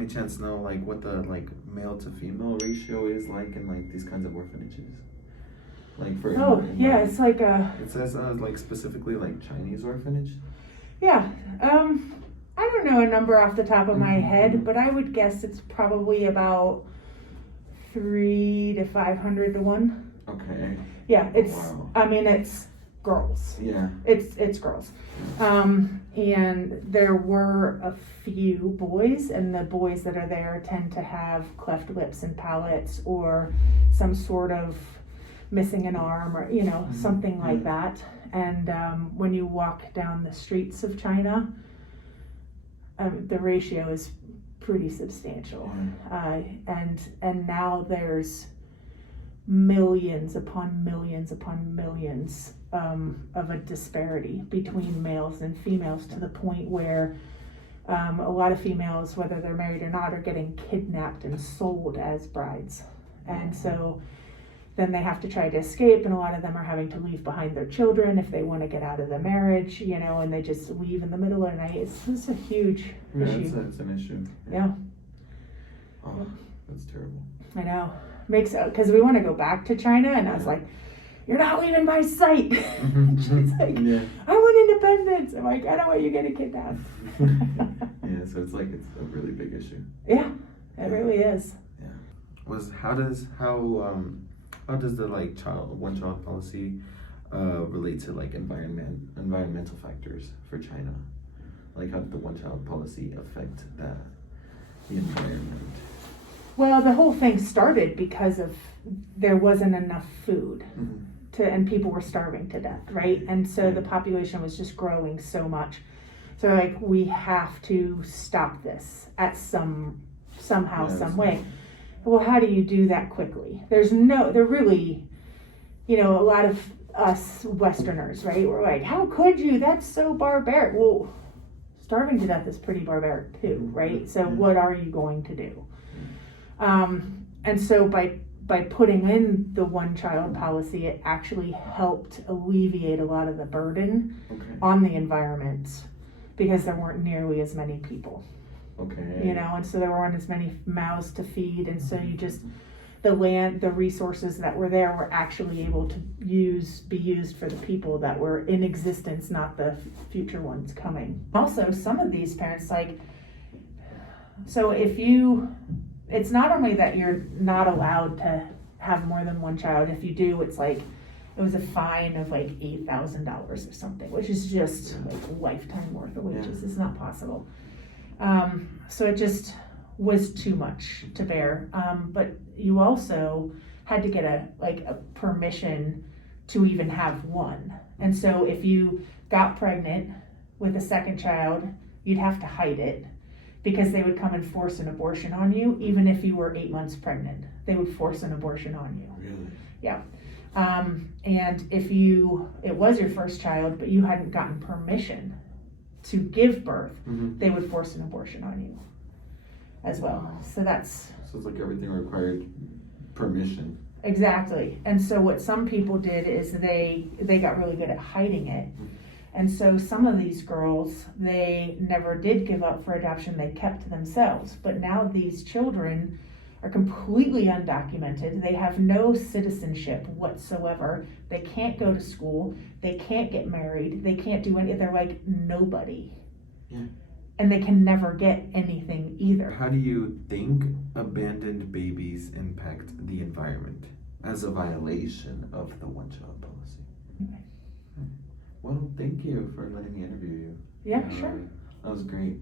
any chance know like what the like male to female ratio is like in like these kinds of orphanages? Like for yeah, it's like a. It says like specifically like Chinese orphanage. Yeah, I don't know a number off the top of my head, Mm-hmm. but I would guess it's probably about 300 to 500 to 1. Okay. Yeah, it's. Wow. I mean, it's girls. Yeah. It's girls, and there were a few boys, and the boys that are there tend to have cleft lips and palates or some sort of missing an arm or something like that. And when you walk down the streets of China, the ratio is pretty substantial. And now there's millions upon millions upon millions of a disparity between males and females, to the point where a lot of females, whether they're married or not, are getting kidnapped and sold as brides. And so then they have to try to escape, and a lot of them are having to leave behind their children if they want to get out of the marriage, and they just leave in the middle of the night. It's a huge issue. It's an issue. Yeah. Oh, that's terrible. I know. Makes because we want to go back to China, and I was like, "You're not leaving my sight." She's like, "I want independence." I'm like, "I don't want you getting kidnapped." Yeah, so it's a really big issue. Yeah, it really is. Yeah. How does the like one child policy relate to like environmental factors for China? Like how did the one child policy affect the environment? Well, the whole thing started because of there wasn't enough food and people were starving to death, right? And so the population was just growing so much. So like, we have to stop this at somehow, some way. Well, how do you do that quickly? There really, a lot of us Westerners, right? We're like, how could you? That's so barbaric. Well, starving to death is pretty barbaric too, right? So what are you going to do? And so by putting in the one child policy, it actually helped alleviate a lot of the burden on the environment, because there weren't nearly as many people. And so there weren't as many mouths to feed, and so the resources that were there were actually able to be used for the people that were in existence, not the future ones coming. Also, some of these parents, it's not only that you're not allowed to have more than one child. If you do, it was a fine of $8,000 or something, which is just lifetime worth of wages. It's not possible. So it just was too much to bear. But you also had to get a permission to even have one. And so if you got pregnant with a second child, you'd have to hide it, because they would come and force an abortion on you, even if you were 8 months pregnant. They would force an abortion on you. Really? Yeah. And if it was your first child, but you hadn't gotten permission to give birth, they would force an abortion on you as well. So it's like everything required permission. Exactly. And so what some people did is they got really good at hiding it. And so some of these girls, they never did give up for adoption. They kept to themselves. But now these children are completely undocumented. They have no citizenship whatsoever. They can't go to school. They can't get married. They can't do anything. They're like nobody. Yeah. And they can never get anything either. How do you think abandoned babies impact the environment as a violation of the one child policy? Anyway. Well, thank you for letting me interview you. Yeah, sure. That was great.